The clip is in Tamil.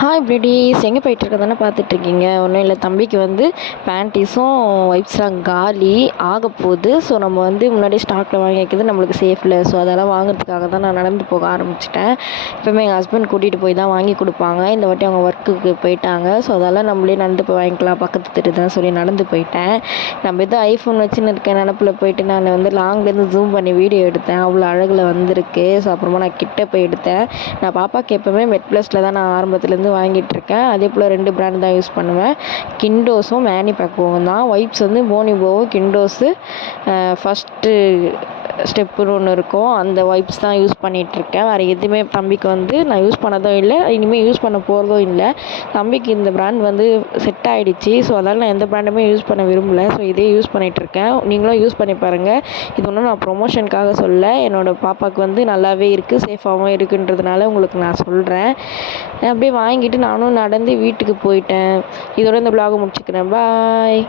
ஹாய் பிரிட்டிஸ், எங்கே போயிட்டுருக்க தானே பார்த்துட்ருக்கீங்க. ஒன்றும் இல்லை, தம்பிக்கு வந்து பேண்டீஸும் ஒயிட்ஸ்லாம் காலி ஆக போகுது. ஸோ நம்ம வந்து முன்னாடியே ஸ்டாக்கில் வாங்கி வைக்கிறது நம்மளுக்கு சேஃபில். ஸோ அதெல்லாம் வாங்குறதுக்காக தான் நான் நடந்து போக ஆரம்பிச்சிட்டேன். எப்போவுமே எங்கள் ஹஸ்பண்ட் கூட்டிகிட்டு போய் தான் வாங்கி கொடுப்பாங்க. இந்த வாட்டி அவங்க ஒர்க்குக்கு போயிட்டாங்க. ஸோ அதெல்லாம் நம்மளே நடந்து போய் வாங்கிக்கலாம், பக்கத்து திட்டு தான் சொல்லி நடந்து போயிட்டேன். நம்ம எதுவும் ஐஃபோன் வச்சுன்னு இருக்கேன் நினப்பில் போயிட்டு நான் வந்து லாங்லேருந்து ஜூம் பண்ணி வீடியோ எடுத்தேன். அவ்வளோ அழகில் வந்திருக்கு. ஸோ அப்புறமா நான் கிட்ட போய் எடுத்தேன். நான் பாப்பாவுக்கு எப்போவுமே மெட்+ல தான் நான் ஆரம்பத்துலேருந்து வாங்கிட்டுருக்கேன். அதே போல் 2 பிராண்ட் தான் யூஸ் பண்ணுவேன். கிண்டோஸும் மேனிபேக்கும் தான். வைப்ஸ் வந்து போனிபோவும், கிண்டோஸு ஃபஸ்ட்டு ஸ்டெப்புன்னு ஒன்று இருக்கும், அந்த வைப்ஸ் தான் யூஸ் பண்ணிகிட்ருக்கேன். வேறு எதுவுமே தம்பிக்கு வந்து நான் யூஸ் பண்ணதும் இல்லை, இனிமேல் யூஸ் பண்ண போகிறதும் இல்லை. தம்பிக்கு இந்த பிராண்ட் வந்து செட் ஆகிடுச்சு. ஸோ அதனால் நான் எந்த பிராண்டுமே யூஸ் பண்ண விரும்பலை. ஸோ இதே யூஸ் பண்ணிகிட்ருக்கேன். நீங்களும் யூஸ் பண்ணி பாருங்கள். இது ஒன்றும் நான் ப்ரொமோஷனுக்காக சொல்ல, என்னோடய பாப்பாவுக்கு வந்து நல்லாவே இருக்குது, சேஃபாகவும் இருக்குன்றதுனால உங்களுக்கு நான் சொல்கிறேன். அப்படியே வாங்கிட்டு நானும் நடந்து வீட்டுக்கு போயிட்டேன். இதோட இந்த vlog முடிச்சுக்கிறேன். பாய்.